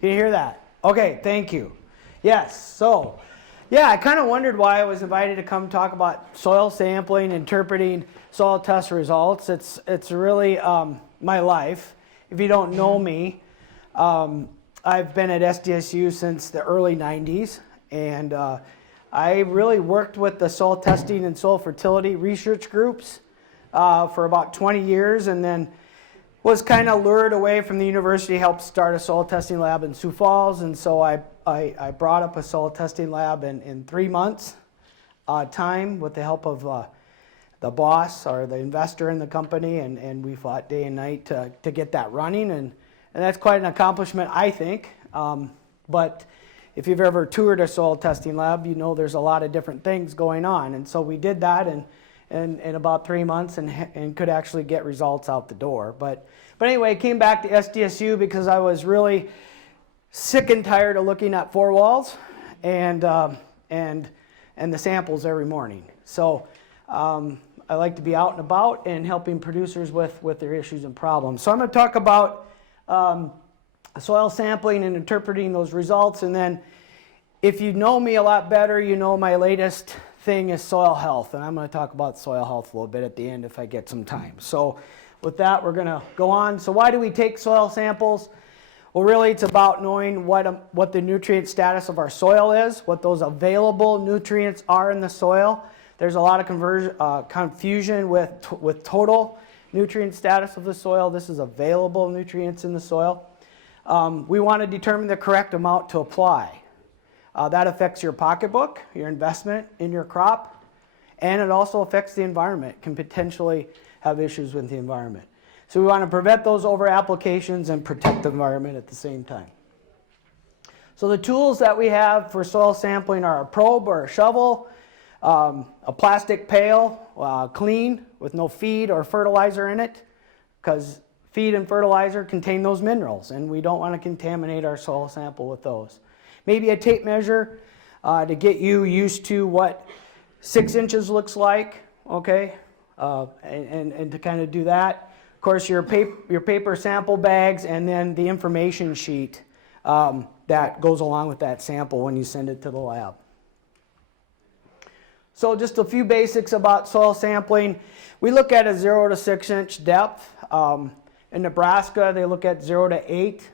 Can you hear that? Okay, thank you. Yes, so, yeah, I kind of wondered why I was invited to come talk about soil sampling, interpreting soil test results. It's really my life. If you don't know me, I've been at SDSU since the early 90s, and I really worked with the soil testing and soil fertility research groups for about 20 years, and then was kind of lured away from the university, helped start a soil testing lab in Sioux Falls, and so I brought up a soil testing lab in 3 months time with the help of the boss or the investor in the company, and we fought day and night to get that running, and that's quite an accomplishment, I think. But if you've ever toured a soil testing lab, you know there's a lot of different things going on, and so we did that in about 3 months and could actually get results out the door. But anyway, I came back to SDSU because I was really sick and tired of looking at four walls and the samples every morning. So I like to be out and about and helping producers with their issues and problems. So I'm going to talk about soil sampling and interpreting those results, and then if you know me a lot better, you know my latest thing is soil health, and I'm going to talk about soil health a little bit at the end if I get some time. So with that, we're going to go on. So why do we take soil samples? Well, really it's about knowing what the nutrient status of our soil is, what those available nutrients are in the soil. There's a lot of confusion with total nutrient status of the soil. This is available nutrients in the soil. We want to determine the correct amount to apply. That affects your pocketbook, your investment in your crop, and it also affects the environment, can potentially have issues with the environment. So we want to prevent those over applications and protect the environment at the same time. So the tools that we have for soil sampling are a probe or a shovel, a plastic pail, clean with no feed or fertilizer in it, because feed and fertilizer contain those minerals, and we don't want to contaminate our soil sample with those. Maybe a tape measure to get you used to what 6 inches looks like, okay, and to kind of do that. Of course, your paper sample bags, and then the information sheet that goes along with that sample when you send it to the lab. So just a few basics about soil sampling. We look at a 0 to 6 inch depth. In Nebraska, they look at 0 to 8.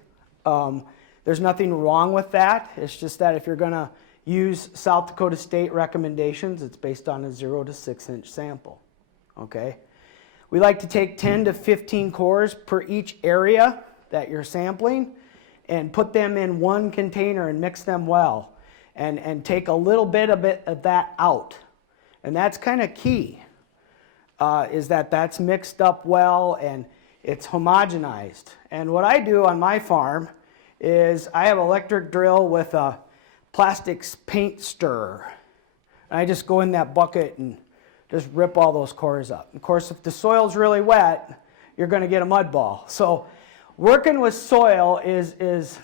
There's nothing wrong with that. It's just that if you're going to use South Dakota state recommendations, it's based on a 0 to 6 inch sample. Okay? We like to take 10 to 15 cores per each area that you're sampling and put them in one container and mix them well and take a little bit of that out. And that's kind of key, is that that's mixed up well and it's homogenized. And what I do on my farm is I have an electric drill with a plastic paint stirrer. And I just go in that bucket and just rip all those cores up. Of course, if the soil's really wet, you're going to get a mud ball. So working with soil is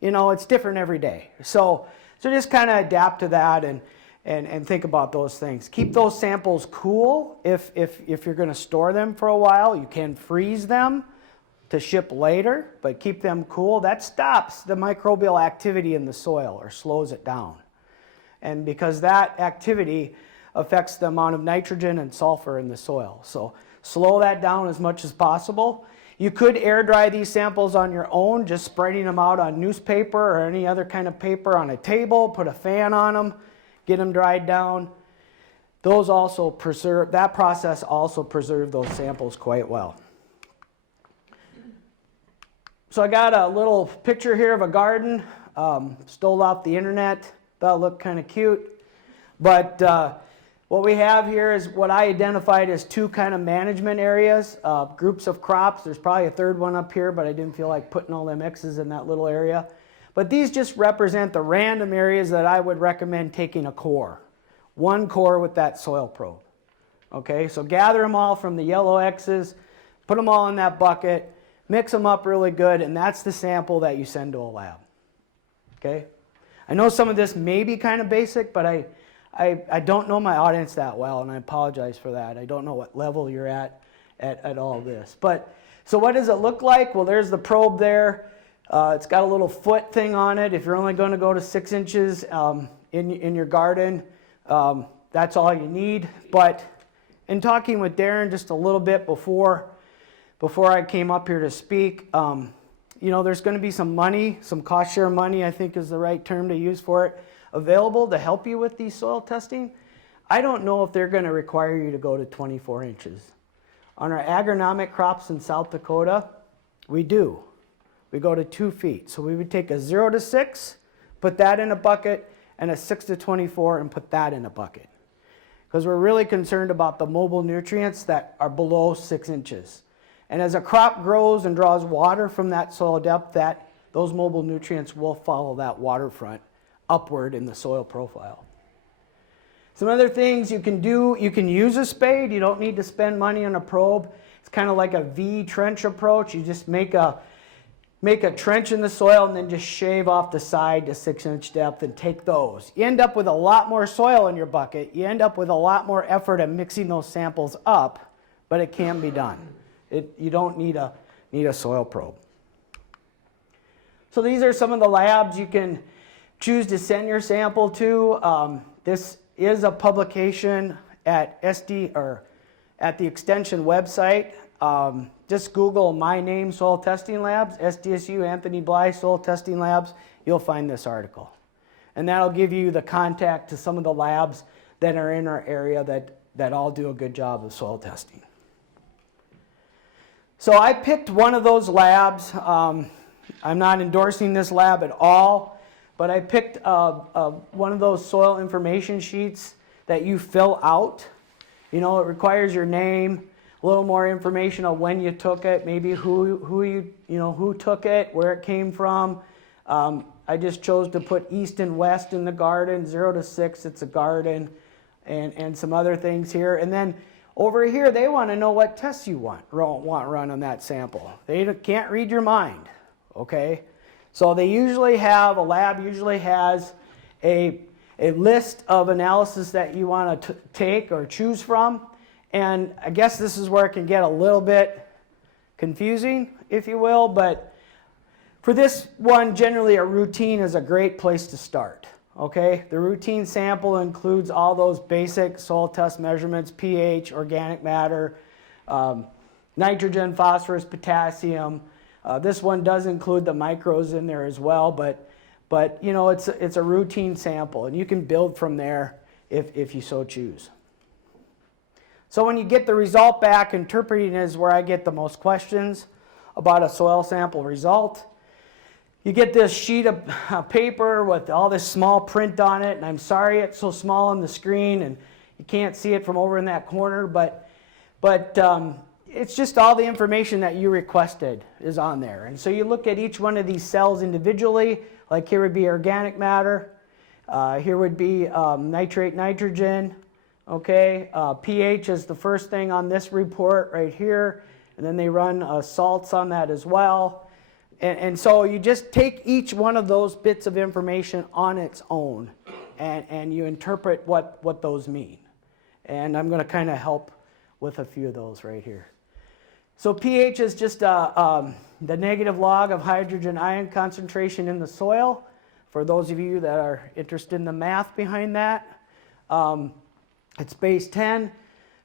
you know, it's different every day. So just kind of adapt to that and think about those things. Keep those samples cool if you're going to store them for a while. You can freeze them to ship later, but keep them cool. That stops the microbial activity in the soil or slows it down. And because that activity affects the amount of nitrogen and sulfur in the soil. So slow that down as much as possible. You could air dry these samples on your own, just spreading them out on newspaper or any other kind of paper on a table, put a fan on them, get them dried down. Those also preserve, that process also preserves those samples quite well. So I got a little picture here of a garden, stole off the internet, thought it looked kind of cute. But what we have here is what I identified as two kind of management areas, groups of crops. There's probably a third one up here, but I didn't feel like putting all them X's in that little area. But these just represent the random areas that I would recommend taking a core. One core with that soil probe. Okay, so gather them all from the yellow X's, put them all in that bucket, mix them up really good, and that's the sample that you send to a lab. Okay? I know some of this may be kind of basic, but I don't know my audience that well, and I apologize for that. I don't know what level you're at all this. But so what does it look like? Well, there's the probe there. It's got a little foot thing on it. If you're only going to go to 6 inches in your garden, that's all you need. But in talking with Darren just a little bit before I came up here to speak, you know, there's going to be some money, some cost share money, I think is the right term to use for it, available to help you with these soil testing. I don't know if they're going to require you to go to 24 inches. On our agronomic crops in South Dakota, we do. We go to 2 feet. So we would take a 0 to 6, put that in a bucket, and a 6 to 24 and put that in a bucket. Because we're really concerned about the mobile nutrients that are below 6 inches. And as a crop grows and draws water from that soil depth, those mobile nutrients will follow that waterfront upward in the soil profile. Some other things you can do, you can use a spade. You don't need to spend money on a probe. It's kind of like a V trench approach. You just make a trench in the soil and then just shave off the side to 6 inch depth and take those. You end up with a lot more soil in your bucket. You end up with a lot more effort at mixing those samples up, but it can be done. You don't need a soil probe. So these are some of the labs you can choose to send your sample to. This is a publication at at the extension website. Just Google my name, Soil Testing Labs, SDSU Anthony Bly Soil Testing Labs. You'll find this article. And that'll give you the contact to some of the labs that are in our area that all do a good job of soil testing. So I picked one of those labs. I'm not endorsing this lab at all, but I picked one of those soil information sheets that you fill out. You know, it requires your name, a little more information on when you took it, maybe who took it, where it came from. I just chose to put east and west in the garden, 0 to 6, it's a garden, and some other things here. And then over here, they want to know what tests you want run on that sample. They can't read your mind, okay? So they usually have, a lab usually has a list of analysis that you want to take or choose from. And I guess this is where it can get a little bit confusing, if you will, but for this one, generally a routine is a great place to start, okay? The routine sample includes all those basic soil test measurements, pH, organic matter, nitrogen, phosphorus, potassium. This one does include the micros in there as well, but you know, it's a routine sample, and you can build from there if you so choose. So when you get the result back, interpreting is where I get the most questions about a soil sample result. You get this sheet of paper with all this small print on it, and I'm sorry it's so small on the screen and you can't see it from over in that corner, but it's just all the information that you requested is on there. And so you look at each one of these cells individually, like here would be organic matter, here would be nitrate, nitrogen, okay, pH is the first thing on this report right here, and then they run salts on that as well. And so you just take each one of those bits of information on its own, and you interpret what those mean. And I'm going to kind of help with a few of those right here. So pH is just the negative log of hydrogen ion concentration in the soil. For those of you that are interested in the math behind that, it's base 10.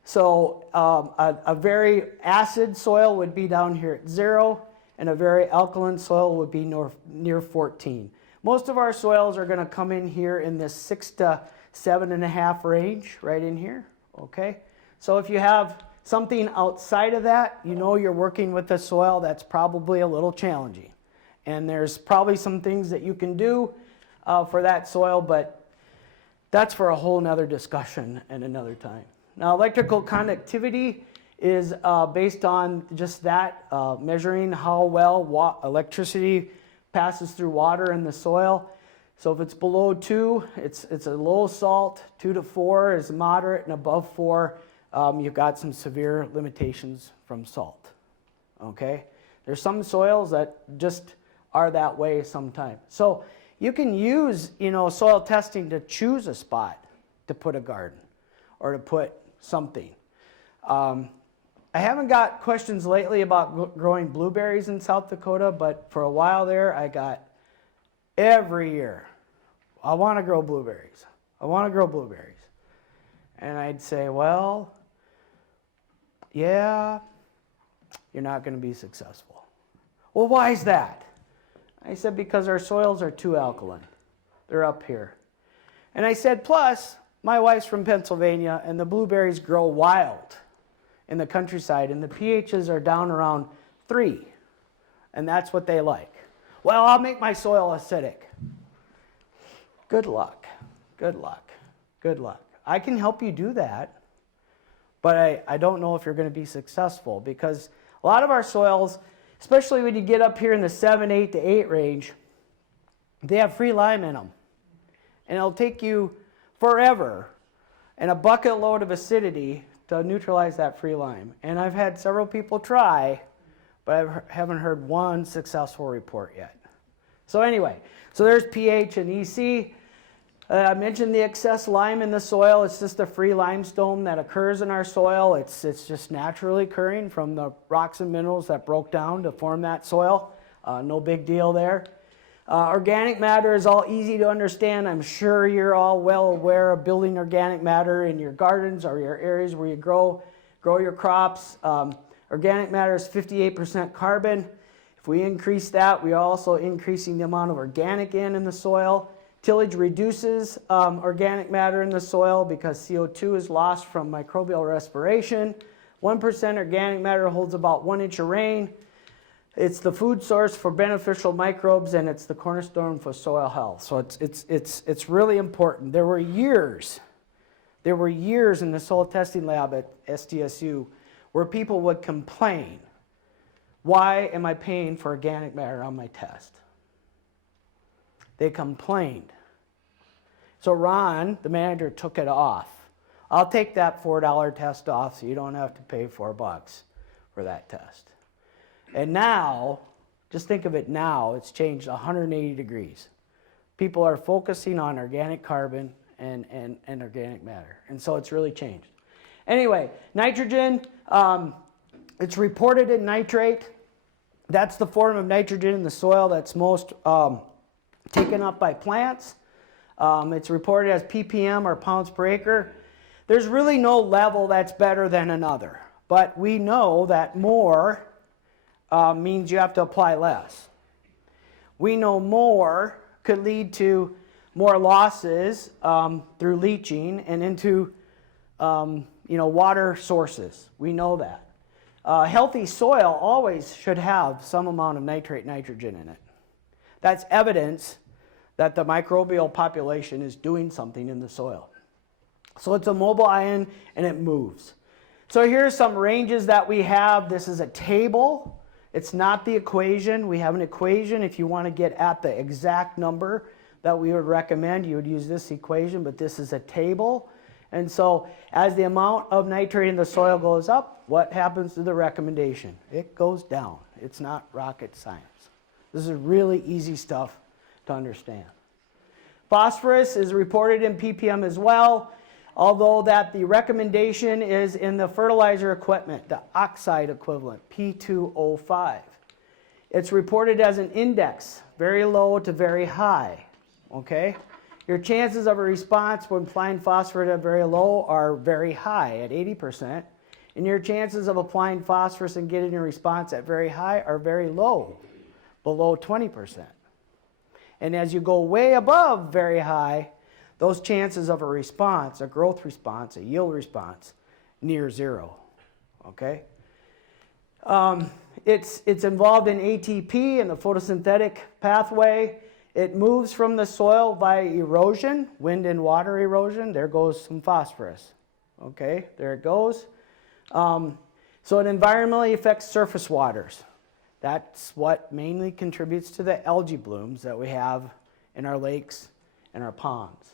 So a very acid soil would be down here at 0, and a very alkaline soil would be near 14. Most of our soils are going to come in here in this 6 to 7.5 range, right in here, okay? So if you have something outside of that, you know you're working with a soil that's probably a little challenging. And there's probably some things that you can do for that soil, but that's for a whole nother discussion and another time. Now, electrical conductivity is based on just that, measuring how well electricity passes through water in the soil. So if it's below 2, it's a low salt. 2 to 4 is moderate, and above 4, you've got some severe limitations from salt. Okay? There's some soils that just are that way sometimes. So you can use, soil testing to choose a spot to put a garden or to put something. I haven't got questions lately about growing blueberries in South Dakota, but for a while there, I got every year, I want to grow blueberries. I want to grow blueberries. And I'd say, well, yeah, you're not going to be successful. Well, why is that? I said, because our soils are too alkaline. They're up here. And I said, plus, my wife's from Pennsylvania, and the blueberries grow wild in the countryside, and the pHs are down around 3, and that's what they like. Well, I'll make my soil acidic. Good luck, good luck, good luck. I can help you do that, but I don't know if you're going to be successful, because a lot of our soils, especially when you get up here in the 7, 8 to 8 range, they have free lime in them. And it'll take you forever and a bucket load of acidity to neutralize that free lime. And I've had several people try, but I haven't heard one successful report yet. So anyway, so there's pH and EC. I mentioned the excess lime in the soil. It's just a free limestone that occurs in our soil. It's just naturally occurring from the rocks and minerals that broke down to form that soil. No big deal there. Organic matter is all easy to understand. I'm sure you're all well aware of building organic matter in your gardens or your areas where you grow your crops. Organic matter is 58% carbon. If we increase that, we are also increasing the amount of organic in the soil. Tillage reduces organic matter in the soil because CO2 is lost from microbial respiration. 1% organic matter holds about 1 inch of rain. It's the food source for beneficial microbes, and it's the cornerstone for soil health. So it's really important. There were years in the soil testing lab at SDSU where people would complain, why am I paying for organic matter on my test? They complained. So Ron, the manager, took it off. I'll take that $4 test off so you don't have to pay $4 for that test. And now, just think of it now, it's changed 180 degrees. People are focusing on organic carbon and organic matter. And so it's really changed. Anyway, nitrogen, it's reported in nitrate. That's the form of nitrogen in the soil that's most taken up by plants. It's reported as ppm or pounds per acre. There's really no level that's better than another. But we know that more means you have to apply less. We know more could lead to more losses through leaching and into water sources. We know that. Healthy soil always should have some amount of nitrate nitrogen in it. That's evidence that the microbial population is doing something in the soil. So it's a mobile ion and it moves. So here's some ranges that we have. This is a table. It's not the equation. We have an equation. If you want to get at the exact number that we would recommend, you would use this equation, but this is a table. And so as the amount of nitrate in the soil goes up, what happens to the recommendation? It goes down. It's not rocket science. This is really easy stuff to understand. Phosphorus is reported in ppm as well, although that the recommendation is in the fertilizer equipment, the oxide equivalent, P2O5. It's reported as an index, very low to very high, okay? Your chances of a response when applying phosphorus at very low are very high, at 80%, and your chances of applying phosphorus and getting a response at very high are very low, below 20%. And as you go way above very high, those chances of a response, a growth response, a yield response, near zero, okay? It's involved in ATP and the photosynthetic pathway. It moves from the soil by erosion, wind and water erosion. There goes some phosphorus, okay? There it goes. So it environmentally affects surface waters. That's what mainly contributes to the algae blooms that we have in our lakes and our ponds.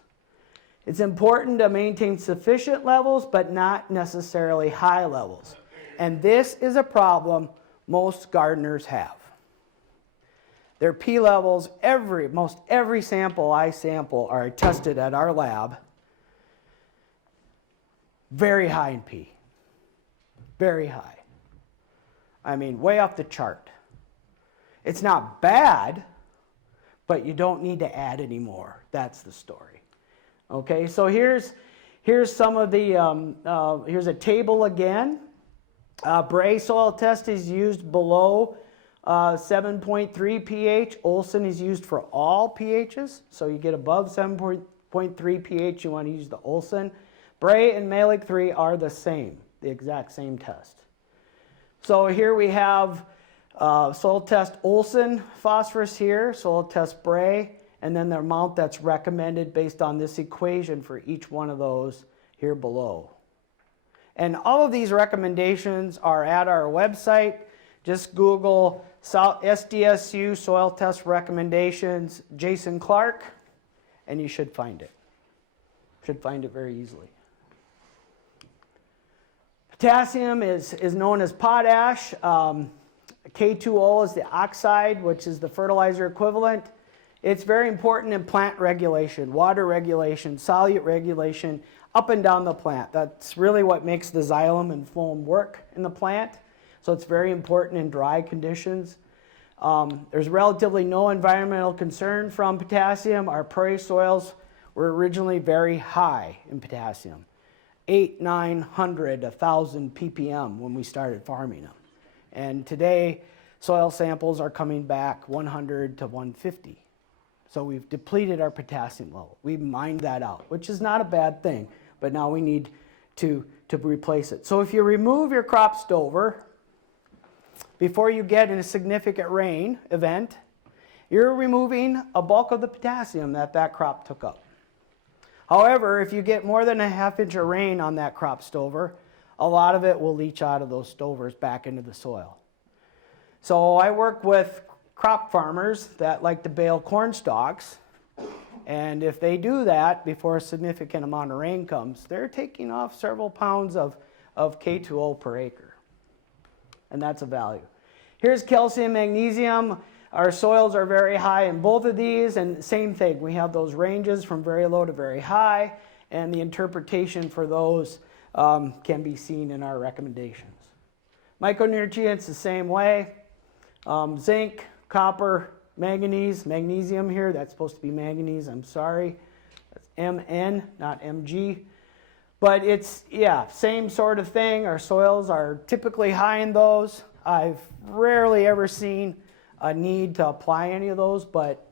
It's important to maintain sufficient levels, but not necessarily high levels. And this is a problem most gardeners have. Their P levels, most every sample I sample are tested at our lab, very high in P, very high. I mean, way off the chart. It's not bad, but you don't need to add any more. That's the story. Okay, so here's some of the, here's a table again. Bray soil test is used below 7.3 pH. Olsen is used for all pHs. So you get above 7.3 pH, you want to use the Olsen. Bray and Mehlich 3 are the same, the exact same test. So here we have soil test Olsen phosphorus here, soil test Bray, and then the amount that's recommended based on this equation for each one of those here below. And all of these recommendations are at our website. Just Google SDSU soil test recommendations Jason Clark, and you should find it. Should find it very easily. Potassium is known as potash. K2O is the oxide, which is the fertilizer equivalent. It's very important in plant regulation, water regulation, solute regulation, up and down the plant. That's really what makes the xylem and phloem work in the plant. So it's very important in dry conditions. There's relatively no environmental concern from potassium. Our prairie soils were originally very high in potassium. 800, 900, 1,000 ppm when we started farming them. And today, soil samples are coming back 100 to 150. So we've depleted our potassium level. We mined that out, which is not a bad thing, but now we need to replace it. So if you remove your crop stover before you get in a significant rain event, you're removing a bulk of the potassium that crop took up. However, if you get more than a ½ inch of rain on that crop stover, a lot of it will leach out of those stovers back into the soil. So I work with crop farmers that like to bale corn stalks, and if they do that before a significant amount of rain comes, they're taking off several pounds of K2O per acre, and that's a value. Here's calcium, magnesium. Our soils are very high in both of these, and same thing, we have those ranges from very low to very high, and the interpretation for those can be seen in our recommendations. Micronutrients the same way. Zinc, copper, manganese, magnesium here, that's supposed to be manganese, I'm sorry. That's Mn, not Mg. But it's, yeah, same sort of thing. Our soils are typically high in those. I've rarely ever seen a need to apply any of those, but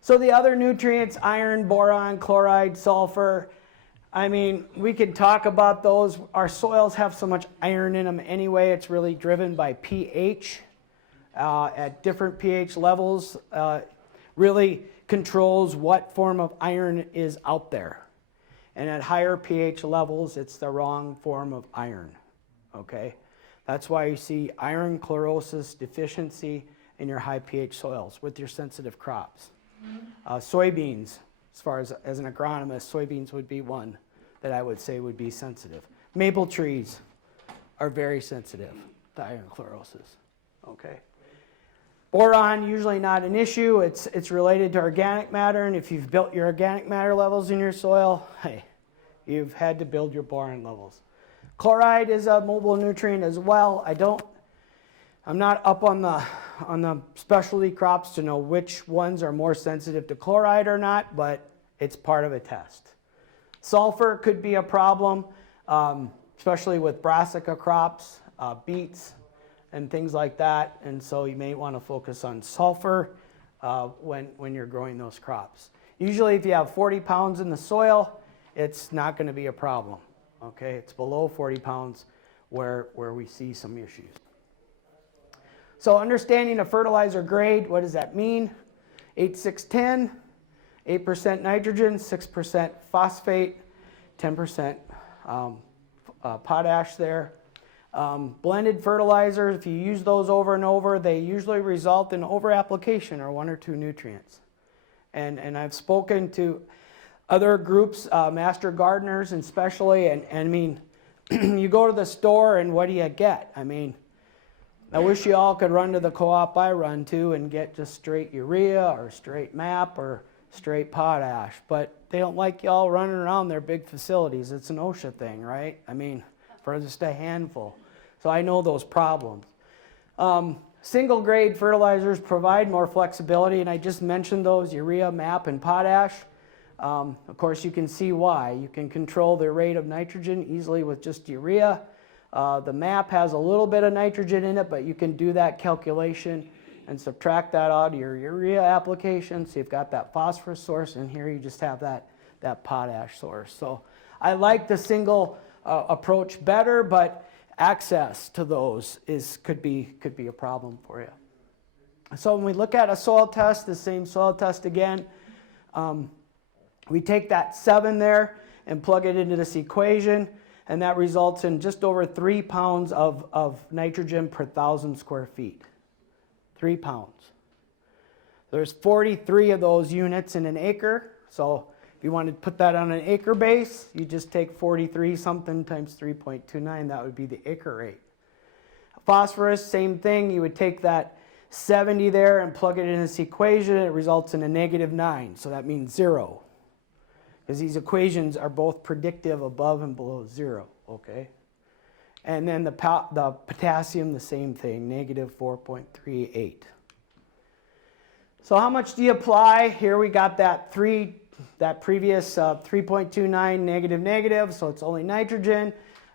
so the other nutrients, iron, boron, chloride, sulfur, I mean, we could talk about those. Our soils have so much iron in them anyway, it's really driven by pH. At different pH levels, really controls what form of iron is out there. And at higher pH levels, it's the wrong form of iron, okay? That's why you see iron chlorosis deficiency in your high pH soils with your sensitive crops. Soybeans, as far as an agronomist, soybeans would be one that I would say would be sensitive. Maple trees are very sensitive to iron chlorosis, okay? Boron, usually not an issue. It's related to organic matter, and if you've built your organic matter levels in your soil, hey, you've had to build your boron levels. Chloride is a mobile nutrient as well. I'm not up on the specialty crops to know which ones are more sensitive to chloride or not, but it's part of a test. Sulfur could be a problem, especially with brassica crops, beets, and things like that, and so you may want to focus on sulfur when you're growing those crops. Usually if you have 40 pounds in the soil, it's not going to be a problem, okay? It's below 40 pounds where we see some issues. So understanding a fertilizer grade, what does that mean? 8-6-10, 8% nitrogen, 6% phosphate, 10% potash there. Blended fertilizers, if you use those over and over, they usually result in over-application or 1 or 2 nutrients. And I've spoken to other groups, master gardeners especially, and I mean, you go to the store and what do you get? I mean, I wish you all could run to the co-op I run to and get just straight urea or straight MAP or straight potash, but they don't like you all running around their big facilities. It's an OSHA thing, right? I mean, for just a handful. So I know those problems. Single grade fertilizers provide more flexibility, and I just mentioned those, urea, MAP, and potash. Of course, you can see why. You can control the rate of nitrogen easily with just urea. The MAP has a little bit of nitrogen in it, but you can do that calculation and subtract that out of your urea application. So you've got that phosphorus source, and here you just have that potash source. So I like the single approach better, but access to those could be a problem for you. So when we look at a soil test, the same soil test again, we take that 7 there and plug it into this equation, and that results in just over 3 pounds of nitrogen per 1,000 square feet. 3 pounds. There's 43 of those units in an acre, so if you want to put that on an acre base, you just take 43 something times 3.29, that would be the acre rate. Phosphorus, same thing, you would take that 70 there and plug it in this equation, it results in a -9, so that means 0. Because these equations are both predictive above and below 0, okay? And then the potassium, the same thing, -4.38. So how much do you apply? Here we got that previous 3.29 negative, so it's only nitrogen.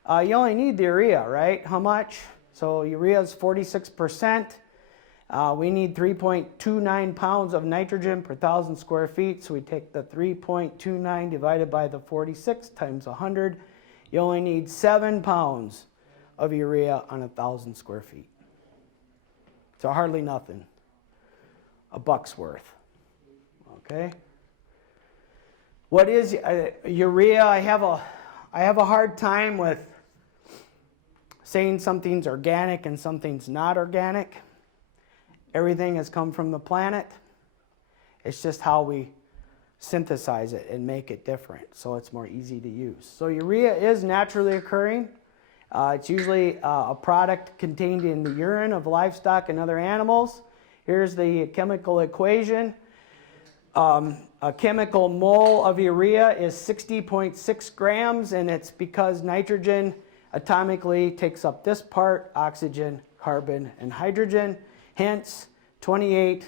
You only need the urea, right? How much? So urea is 46%. We need 3.29 pounds of nitrogen per 1,000 square feet, so we take the 3.29 divided by the 46 times 100. You only need 7 pounds of urea on 1,000 square feet. So hardly nothing. A buck's worth. Okay? What is urea? I have a hard time with saying something's organic and something's not organic. Everything has come from the planet. It's just how we synthesize it and make it different, so it's more easy to use. So urea is naturally occurring. It's usually a product contained in the urine of livestock and other animals. Here's the chemical equation. A chemical mole of urea is 60.6 grams, and it's because nitrogen atomically takes up this part, oxygen, carbon, and hydrogen. Hence, 28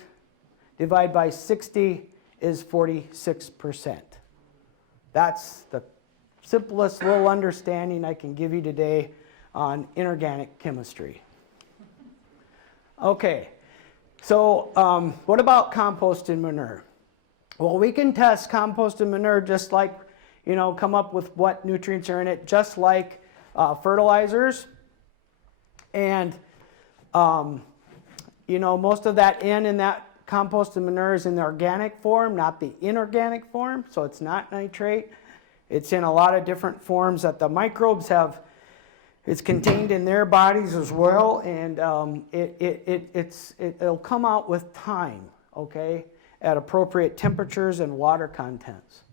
divided by 60 is 46%. That's the simplest little understanding I can give you today on inorganic chemistry. Okay, so what about compost and manure? Well, we can test compost and manure just like, come up with what nutrients are in it, just like fertilizers. And, most of that in that compost and manure is in the organic form, not the inorganic form, so it's not nitrate. It's in a lot of different forms that the microbes have. It's contained in their bodies as well, and it'll come out with time, okay, at appropriate temperatures and water contents.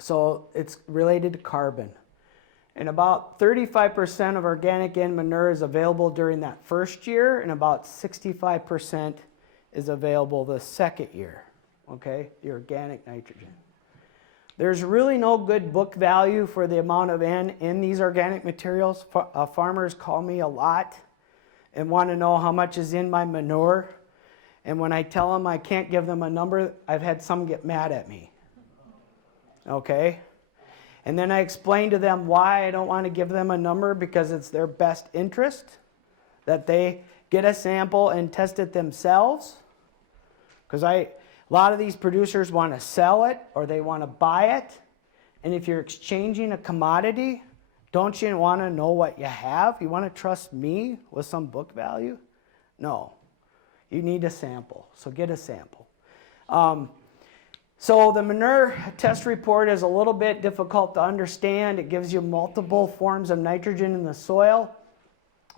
So it's related to carbon. And about 35% of organic N manure is available during that first year, and about 65% is available the second year, okay, the organic nitrogen. There's really no good book value for the amount of N in these organic materials. Farmers call me a lot and want to know how much is in my manure. And when I tell them I can't give them a number, I've had some get mad at me. Okay? And then I explain to them why I don't want to give them a number, because it's their best interest that they get a sample and test it themselves. Because a lot of these producers want to sell it or they want to buy it. And if you're exchanging a commodity, don't you want to know what you have? You want to trust me with some book value? No. You need a sample. So get a sample. So the manure test report is a little bit difficult to understand. It gives you multiple forms of nitrogen in the soil.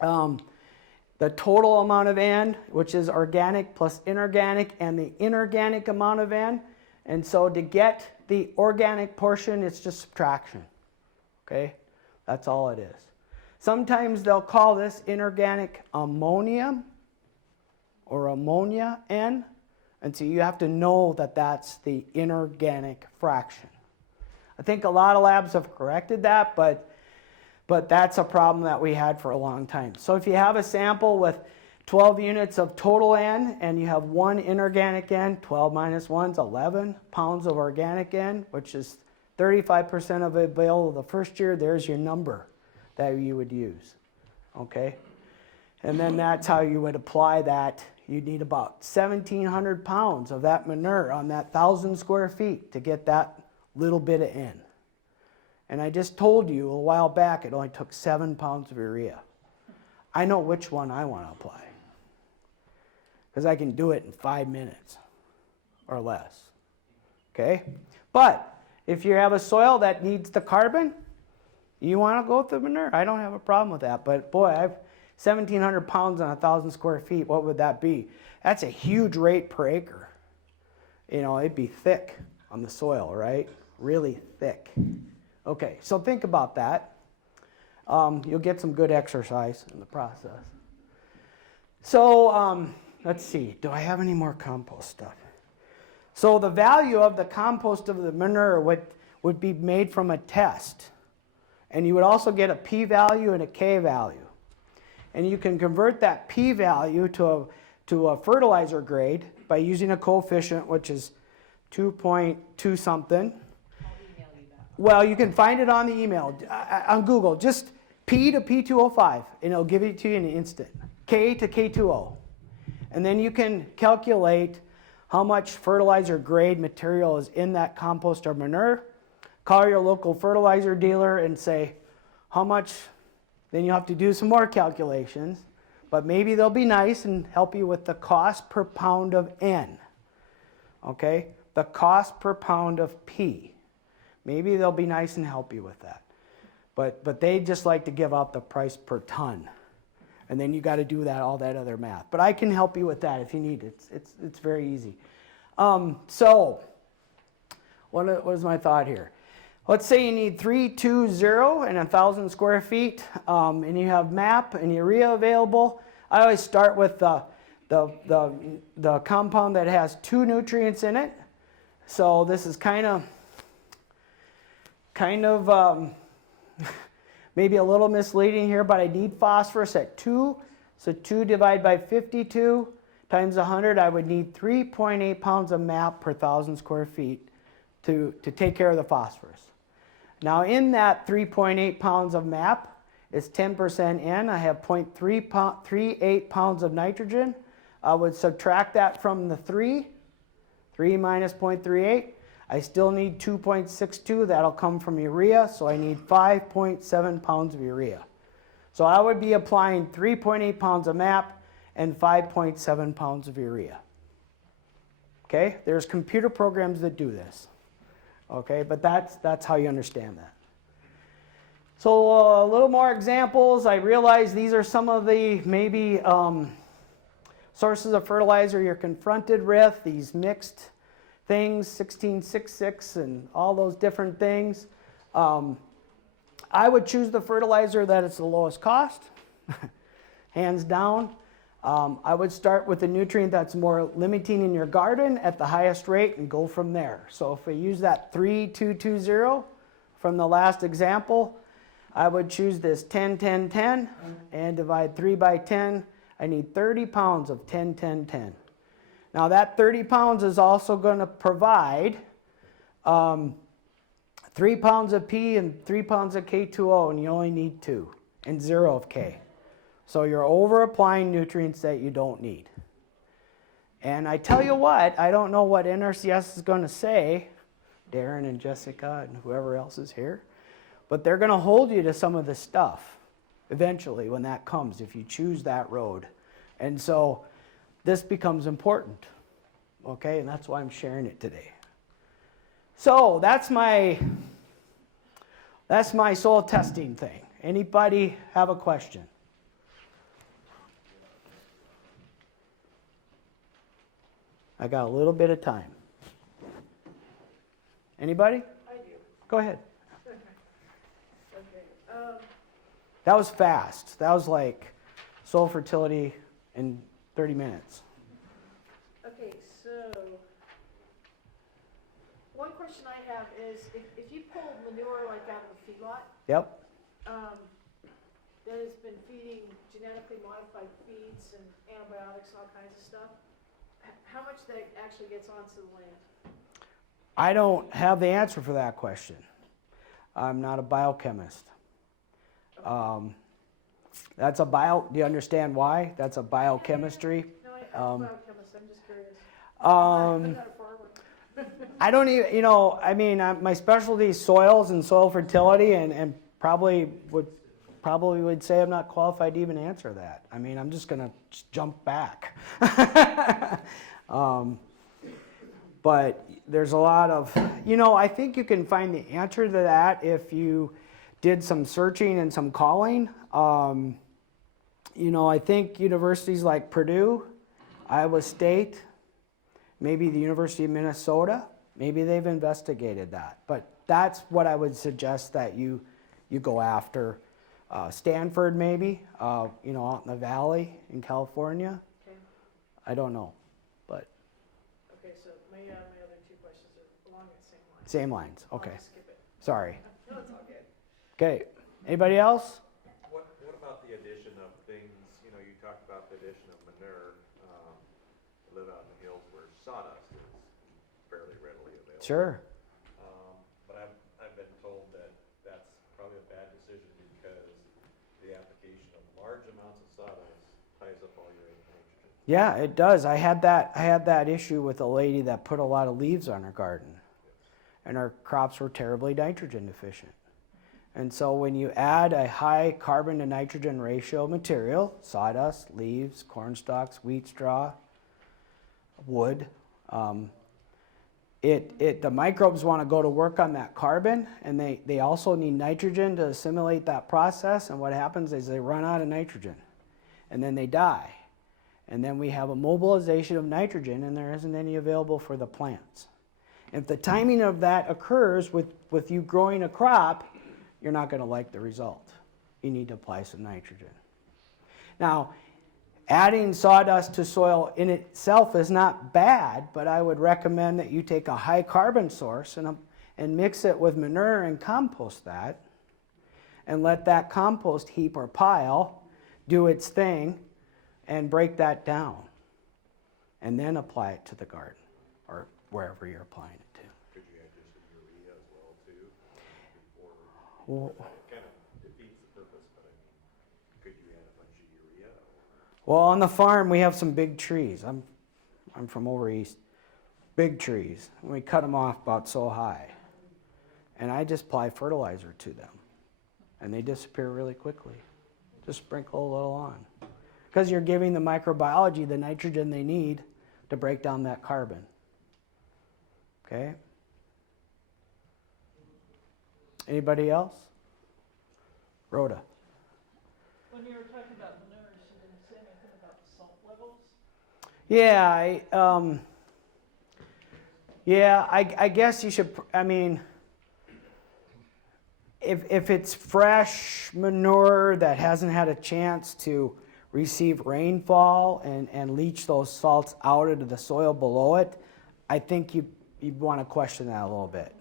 The total amount of N, which is organic plus inorganic, and the inorganic amount of N. And so to get the organic portion, it's just subtraction. Okay? That's all it is. Sometimes they'll call this inorganic ammonium or ammonia N. And so you have to know that that's the inorganic fraction. I think a lot of labs have corrected that, but But that's a problem that we had for a long time. So if you have a sample with 12 units of total N and you have 1 inorganic N, 12 minus 1 is 11 pounds of organic N, which is 35% of a bale the first year. There's your number that you would use, okay? And then that's how you would apply that. You'd need about 1,700 pounds of that manure on that 1,000 square feet to get that little bit of N. And I just told you a while back it only took 7 pounds of urea. I know which one I want to apply because I can do it in 5 minutes or less, okay? But if you have a soil that needs the carbon, you want to go with the manure. I don't have a problem with that. But boy, I've 1,700 pounds on 1,000 square feet. What would that be? That's a huge rate per acre. You know, it'd be thick on the soil, right? Really thick. Okay, so think about that. You'll get some good exercise in the process. So let's see. Do I have any more compost stuff? So the value of the compost of the manure would be made from a test. And you would also get a p-value and a k-value. And you can convert that p-value to a fertilizer grade by using a coefficient, which is 2.2 something. I'll email you that. Well, you can find it on the email, on Google. Just P to P205, and it'll give it to you in an instant. K to K20. And then you can calculate how much fertilizer grade material is in that compost or manure. Call your local fertilizer dealer and say how much. Then you have to do some more calculations, but maybe they'll be nice and help you with the cost per pound of N. Okay? The cost per pound of P. Maybe they'll be nice and help you with that. But they just like to give out the price per ton. And then you got to do all that other math. But I can help you with that if you need it. It's very easy. So what is my thought here? Let's say you need 320 and 1,000 square feet, and you have MAP and urea available. I always start with the compound that has 2 nutrients in it. So this is kind of maybe a little misleading here, but I need phosphorus at 2. So 2 divided by 52 times 100, I would need 3.8 pounds of MAP per 1,000 square feet to take care of the phosphorus. Now in that 3.8 pounds of MAP is 10% N. I have 0.38 pounds of nitrogen. I would subtract that from the 3 minus 0.38. I still need 2.62. That'll come from urea, so I need 5.7 pounds of urea. So I would be applying 3.8 pounds of MAP and 5.7 pounds of urea. Okay, there's computer programs that do this. Okay, but that's how you understand that. So a little more examples. I realize these are some of the maybe sources of fertilizer you're confronted with, these mixed things, 1666 and all those different things. I would choose the fertilizer that is the lowest cost, hands down. I would start with the nutrient that's more limiting in your garden at the highest rate and go from there. So if we use that 3220 from the last example, I would choose this 10, 10, 10 and divide 3 by 10. I need 30 pounds of 10, 10, 10. Now that 30 pounds is also going to provide 3 pounds of P and 3 pounds of K2O, and you only need 2 and 0 of K. So you're over applying nutrients that you don't need. And I tell you what, I don't know what NRCS is going to say, Darren and Jessica and whoever else is here, but they're going to hold you to some of this stuff eventually when that comes, if you choose that road. And so this becomes important, okay? And that's why I'm sharing it today. So that's my soil testing thing. Anybody have a question? I got a little bit of time. Anybody? I do. Go ahead. Okay. That was fast. That was like soil fertility in 30 minutes. Okay, so one question I have is if you pull manure like out of the feedlot, Yep. that has been feeding genetically modified feeds and antibiotics and all kinds of stuff, how much that actually gets onto the land? I don't have the answer for that question. I'm not a biochemist. That's a do you understand why? That's a biochemistry. No, I'm a biochemist, I'm just curious. Um, I'm not a farmer. I don't even, I mean, my specialty is soils and soil fertility, and probably would say I'm not qualified to even answer that. I mean, I'm just gonna jump back. But there's a lot of, I think you can find the answer to that if you did some searching and some calling. I think universities like Purdue, Iowa State, maybe the University of Minnesota, maybe they've investigated that. But that's what I would suggest that you go after. Stanford maybe, out in the valley in California. Okay, I don't know, but okay, so my other two questions are along that same line. same lines. Okay, I'll just skip it. sorry. No, it's all good. Okay, anybody else? What about the addition of things, you talked about the addition of manure, I live out in the hills where sawdust is fairly readily available. Sure. But I've been told that that's probably a bad decision because the application of large amounts of sawdust ties up all your nitrogen. Yeah, it does. I had that issue with a lady that put a lot of leaves on her garden, and her crops were terribly nitrogen deficient. And so when you add a high carbon to nitrogen ratio material, sawdust, leaves, corn stalks, wheat straw, wood, the microbes want to go to work on that carbon, and they also need nitrogen to assimilate that process, and what happens is they run out of nitrogen, and then they die. And then we have a mobilization of nitrogen, and there isn't any available for the plants. If the timing of that occurs with you growing a crop, you're not going to like the result. You need to apply some nitrogen. Now, adding sawdust to soil in itself is not bad, but I would recommend that you take a high carbon source and mix it with manure and compost that, and let that compost heap or pile do its thing and break that down, and then apply it to the garden or wherever you're applying it to. Could you add just a urea as well too? Before, it kind of defeats the purpose, but I mean, could you add a bunch of urea? Well, on the farm we have some big trees. I'm from over east. Big trees. And we cut them off about so high. And I just apply fertilizer to them. And they disappear really quickly. Just sprinkle a little on. Because you're giving the microbiology the nitrogen they need to break down that carbon. Okay? Anybody else? Rhoda. When you were talking about manures, you didn't say anything about the salt levels? Yeah, I guess you should, I mean, if it's fresh manure that hasn't had a chance to receive rainfall and leach those salts out into the soil below it, I think you'd want to question that a little bit.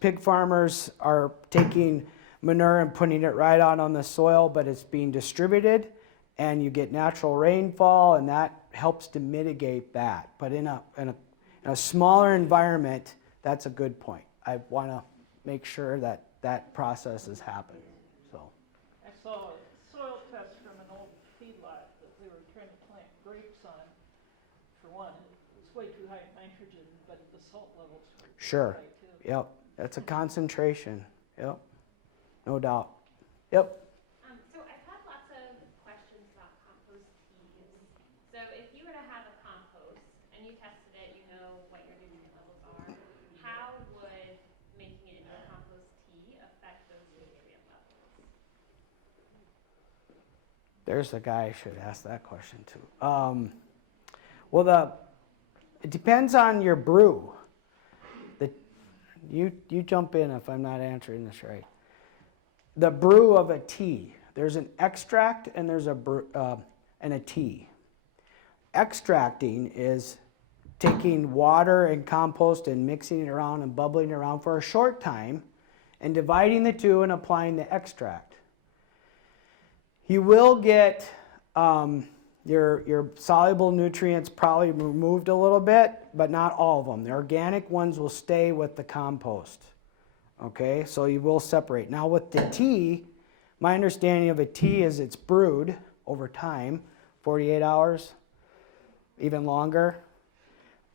Pig farmers are taking manure and putting it right out on the soil, but it's being distributed, and you get natural rainfall, and that helps to mitigate that. But in a smaller environment, that's a good point. I want to make sure that process is happening. So. I saw a soil test from an old feedlot that they were trying to plant grapes on. For one, it was way too high in nitrogen, but the salt levels were Sure. high too. Yep. That's a concentration. Yep. No doubt. Yep. So I've had lots of questions about compost teas. So if you were to have a compost and you tested it, you know what your nutrient levels are, how would making it into a compost tea affect those nutrient levels? There's the guy I should ask that question to. It depends on your brew. You jump in if I'm not answering this right. The brew of a tea. There's an extract and there's a tea. Extracting is taking water and compost and mixing it around and bubbling it around for a short time and dividing the two and applying the extract. You will get your soluble nutrients probably removed a little bit, but not all of them. The organic ones will stay with the compost. Okay, so you will separate. Now with the tea, my understanding of a tea is it's brewed over time, 48 hours, even longer.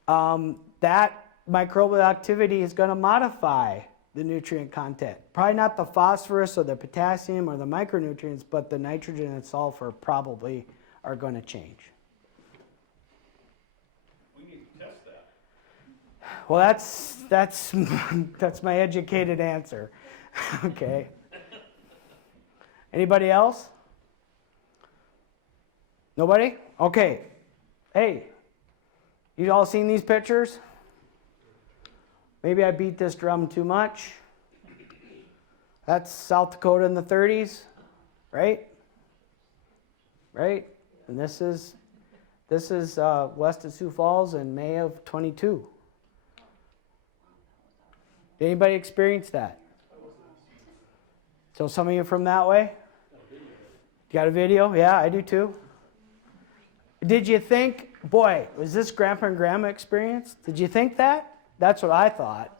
That microbial activity is going to modify the nutrient content. Probably not the phosphorus or the potassium or the micronutrients, but the nitrogen and sulfur probably are going to change. We need to test that. Well, that's my educated answer. Okay. Anybody else? Nobody? Okay. Hey, you all seen these pictures? Maybe I beat this drum too much. That's South Dakota in the 30s, right? Right? And this is west of Sioux Falls in May of 22. Did anybody experience that? So some of you from that way? You got a video? Yeah, I do too. Did you think, boy, was this grandpa and grandma experience? Did you think that? That's what I thought.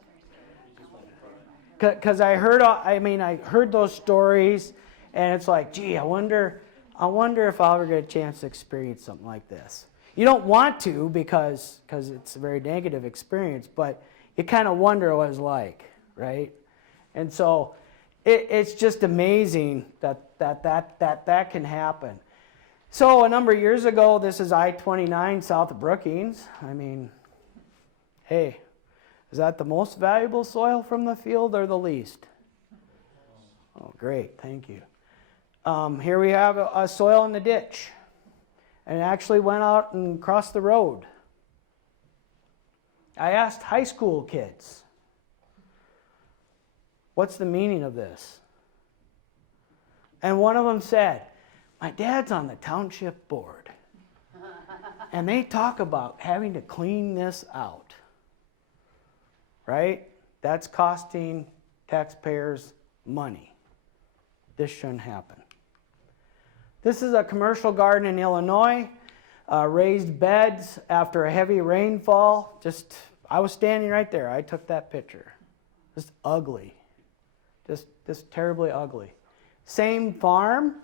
Because I heard those stories, and it's like, gee, I wonder if I'll ever get a chance to experience something like this. You don't want to because it's a very negative experience, but you kind of wonder what it's like, right? And so it's just amazing that can happen. So a number of years ago, this is I-29 south of Brookings. I mean, hey, is that the most valuable soil from the field or the least? Oh, great, thank you. Here we have a soil in the ditch, and it actually went out and crossed the road. I asked high school kids, what's the meaning of this? And one of them said, my dad's on the township board, and they talk about having to clean this out. Right? That's costing taxpayers money. This shouldn't happen. This is a commercial garden in Illinois, raised beds after a heavy rainfall. I was standing right there. I took that picture. Just ugly. Just terribly ugly. Same farm,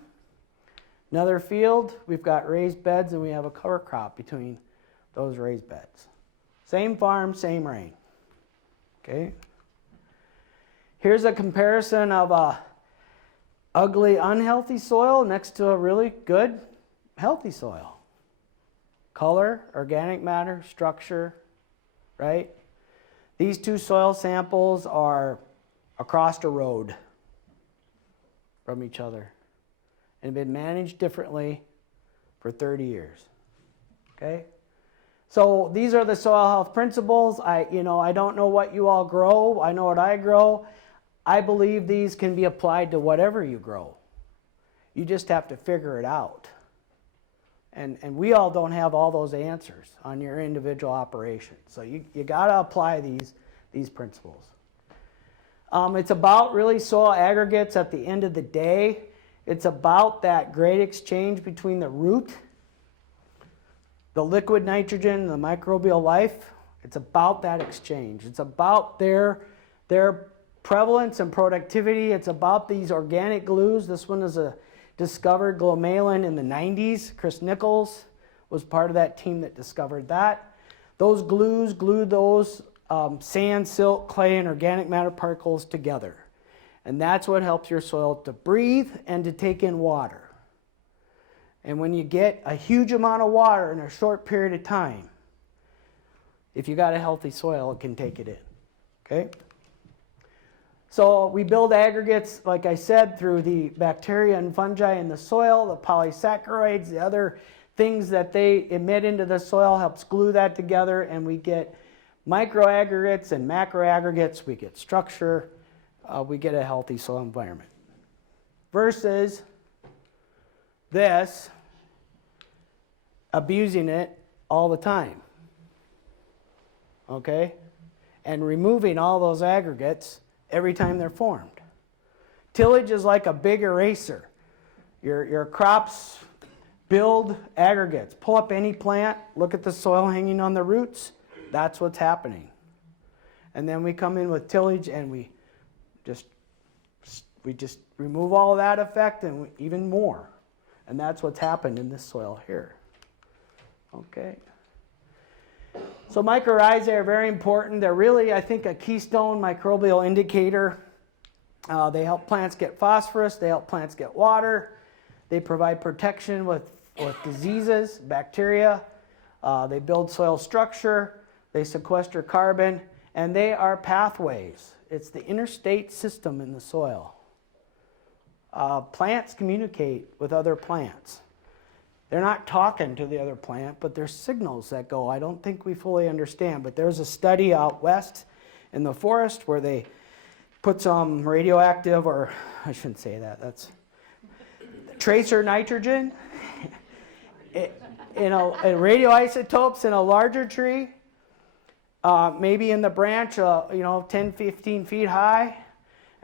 another field. We've got raised beds and we have a cover crop between those raised beds. Same farm, same rain. Okay. Here's a comparison of a ugly, unhealthy soil next to a really good, healthy soil. Color, organic matter, structure, right? These two soil samples are across a road from each other and been managed differently for 30 years. Okay? So these are the soil health principles. I don't know what you all grow. I know what I grow. I believe these can be applied to whatever you grow. You just have to figure it out. And we all don't have all those answers on your individual operation. So you got to apply these principles. It's about really soil aggregates at the end of the day. It's about that great exchange between the root, the liquid nitrogen, and the microbial life. It's about that exchange. It's about their prevalence and productivity. It's about these organic glues. This one is a discovered glomalin in the 90s. Chris Nichols was part of that team that discovered that. Those glues glue those sand, silt, clay, and organic matter particles together. And that's what helps your soil to breathe and to take in water. And when you get a huge amount of water in a short period of time, if you got a healthy soil, it can take it in. Okay? So we build aggregates, like I said, through the bacteria and fungi in the soil, the polysaccharides, the other things that they emit into the soil helps glue that together, and we get microaggregates and macroaggregates. We get structure. We get a healthy soil environment. Versus this, abusing it all the time. Okay? And removing all those aggregates every time they're formed. Tillage is like a big eraser. Your crops build aggregates. Pull up any plant, look at the soil hanging on the roots. That's what's happening. And then we come in with tillage and we just remove all of that effect and even more. And that's what's happened in this soil here. Okay. So mycorrhizae are very important. They're really, I think, a keystone microbial indicator. They help plants get phosphorus. They help plants get water. They provide protection with diseases, bacteria. They build soil structure. They sequester carbon. And they are pathways. It's the interstate system in the soil. Plants communicate with other plants. They're not talking to the other plant, but there's signals that go. I don't think we fully understand, but there's a study out west in the forest where they put some radioactive, or I shouldn't say that, that's tracer nitrogen, in radioisotopes in a larger tree, maybe in the branch, 10, 15 feet high,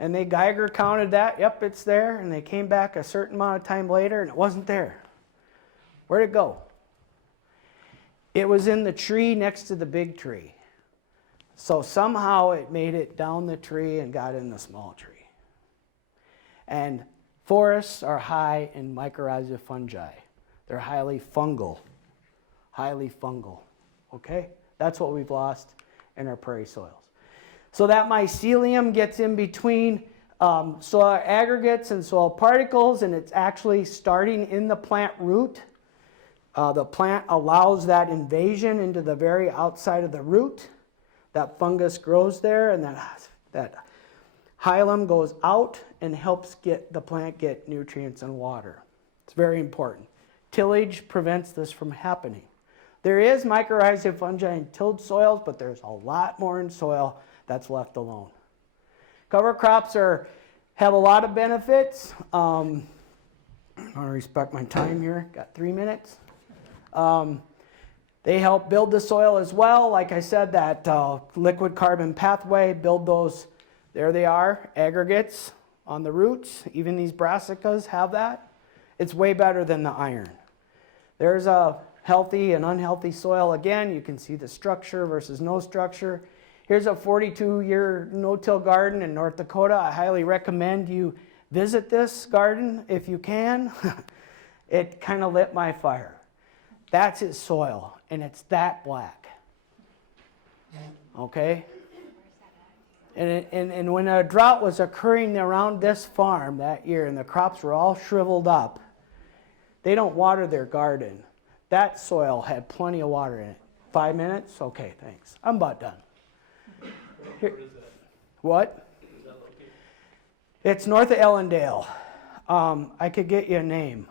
and they Geiger counted that. Yep, it's there, and they came back a certain amount of time later, and it wasn't there. Where'd it go? It was in the tree next to the big tree. So somehow it made it down the tree and got in the small tree. And forests are high in mycorrhizal fungi. They're highly fungal. Highly fungal. Okay? That's what we've lost in our prairie soils. So that mycelium gets in between soil aggregates and soil particles, and it's actually starting in the plant root. The plant allows that invasion into the very outside of the root. That fungus grows there, and that hilum goes out and helps the plant get nutrients and water. It's very important. Tillage prevents this from happening. There is mycorrhizal fungi in tilled soils, but there's a lot more in soil that's left alone. Cover crops have a lot of benefits. I want to respect my time here. Got 3 minutes. They help build the soil as well. Like I said, that liquid carbon pathway, build those, there they are, aggregates on the roots. Even these brassicas have that. It's way better than the iron. There's a healthy and unhealthy soil. Again, you can see the structure versus no structure. Here's a 42-year no-till garden in North Dakota. I highly recommend you visit this garden if you can. It kind of lit my fire. That's its soil, and it's that black. Okay? And when a drought was occurring around this farm that year and the crops were all shriveled up, they don't water their garden. That soil had plenty of water in it. 5 minutes? Okay, thanks. I'm about done. Here. Where is that? What? Where is that located? It's north of Ellendale. I could get you a name,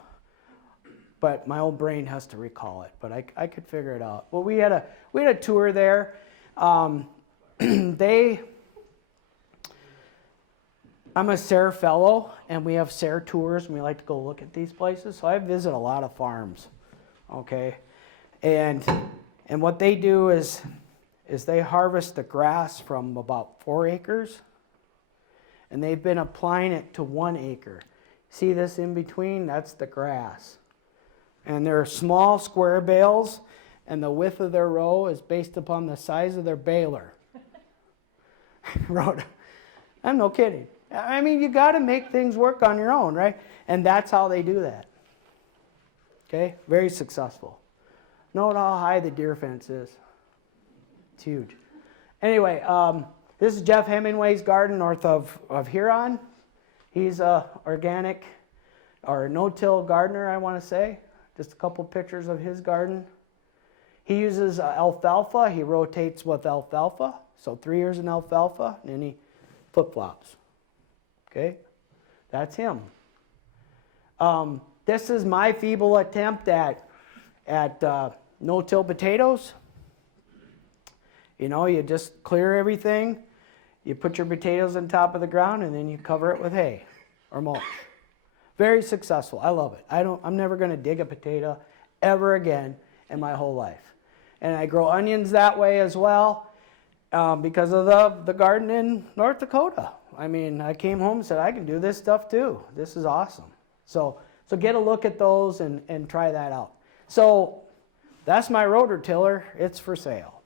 but my old brain has to recall it. But I could figure it out. Well, we had a tour there. I'm a SARE fellow, and we have SARE tours, and we like to go look at these places. So I visit a lot of farms, okay? And what they do is they harvest the grass from about 4 acres, and they've been applying it to 1 acre. See this in between? That's the grass. And they're small square bales, and the width of their row is based upon the size of their baler. I'm no kidding. I mean, you got to make things work on your own, right? And that's how they do that. Okay? Very successful. Note how high the deer fence is. It's huge. Anyway, this is Jeff Hemingway's garden north of Huron. He's a organic or no-till gardener, I want to say. Just a couple pictures of his garden. He uses alfalfa. He rotates with alfalfa. So 3 years in alfalfa, and then he flip-flops. Okay? That's him. This is my feeble attempt at no-till potatoes. You know, you just clear everything. You put your potatoes on top of the ground, and then you cover it with hay or mulch. Very successful. I love it. I'm never going to dig a potato ever again in my whole life. And I grow onions that way as well because of the garden in North Dakota. I mean, I came home and said, I can do this stuff too. This is awesome. So get a look at those and try that out. So that's my rotor tiller. It's for sale.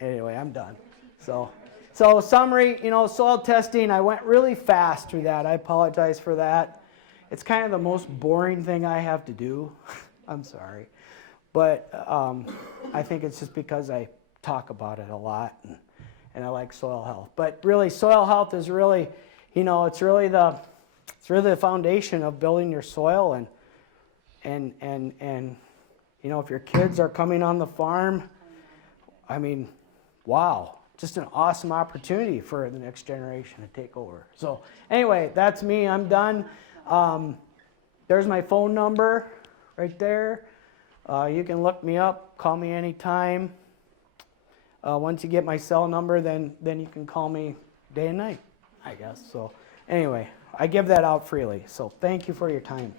Anyway, I'm done. So summary, soil testing, I went really fast through that. I apologize for that. It's kind of the most boring thing I have to do. I'm sorry. But I think it's just because I talk about it a lot and I like soil health. But really, soil health is really, it's really the foundation of building your soil and if your kids are coming on the farm, I mean, wow, just an awesome opportunity for the next generation to take over. So anyway, that's me. I'm done. There's my phone number right there. You can look me up, call me anytime. Once you get my cell number, then you can call me day and night, I guess. So anyway, I give that out freely. So thank you for your time.